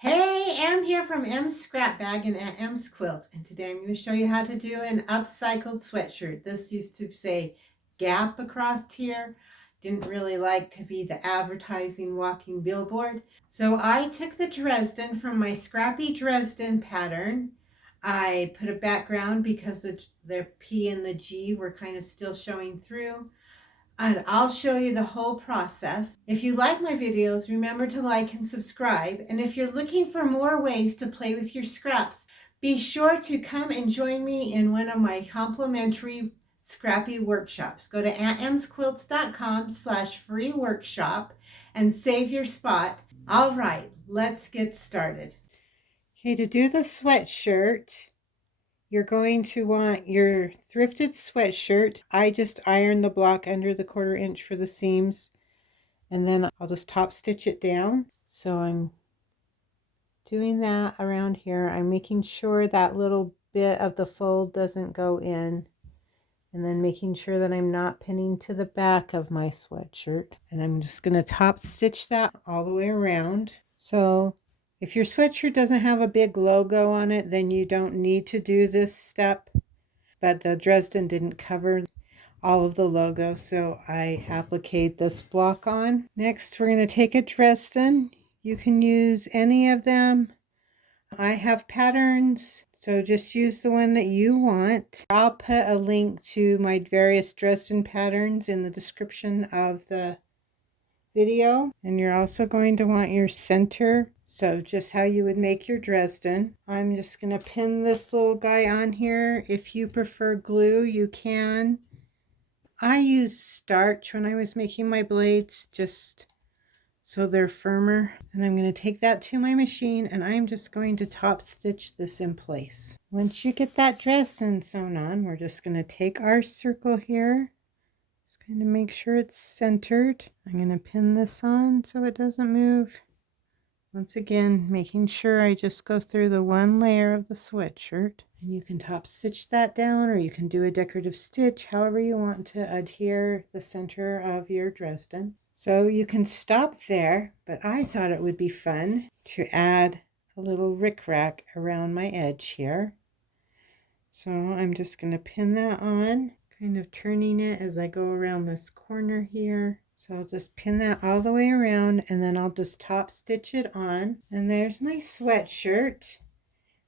Hey, Em here from M's Scrap Bag and at M's Quilts, and today I'm going to show you how to do an upcycled sweatshirt. This used to say Gap across here. Didn't really like to be the advertising walking billboard. So I took the Dresden from my Scrappy Dresden pattern. I put a background because the P and the G were kind of still showing through. And I'll show you the whole process. If you like my videos, remember to like and subscribe. And if you're looking for more ways to play with your scraps, be sure to come and join me in one of my complimentary scrappy workshops. Go to auntmsquilts.com/free workshop and save your spot. All right, let's get started. Okay, to do the sweatshirt, you're going to want your thrifted sweatshirt. I just ironed the block under the 1/4 inch for the seams, and then I'll just top stitch it down. So I'm doing that around here. I'm making sure that little bit of the fold doesn't go in, and then making sure that I'm not pinning to the back of my sweatshirt. And I'm just going to top stitch that all the way around. So if your sweatshirt doesn't have a big logo on it, then you don't need to do this step. But the Dresden didn't cover all of the logo, so I appliqued this block on. Next, we're going to take a Dresden. You can use any of them. I have patterns, so just use the one that you want. I'll put a link to my various Dresden patterns in the description of the video. And you're also going to want your center, so just how you would make your Dresden. I'm just going to pin this little guy on here. If you prefer glue, you can. I used starch when I was making my blades, just so they're firmer. And I'm going to take that to my machine, and I'm just going to top stitch this in place. Once you get that Dresden sewn on, we're just going to take our circle here. Just kind of make sure it's centered. I'm going to pin this on so it doesn't move. Once again, making sure I just go through the one layer of the sweatshirt. And you can top stitch that down, or you can do a decorative stitch, however you want to adhere the center of your Dresden. So you can stop there, but I thought it would be fun to add a little rickrack around my edge here. So I'm just going to pin that on, kind of turning it as I go around this corner here. So I'll just pin that all the way around, and then I'll just top stitch it on. And there's my sweatshirt.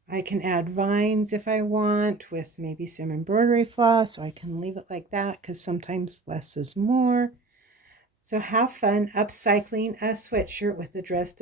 I can add vines if I want, with maybe some embroidery floss, or I can leave it like that because sometimes less is more. So have fun upcycling a sweatshirt with the Dresden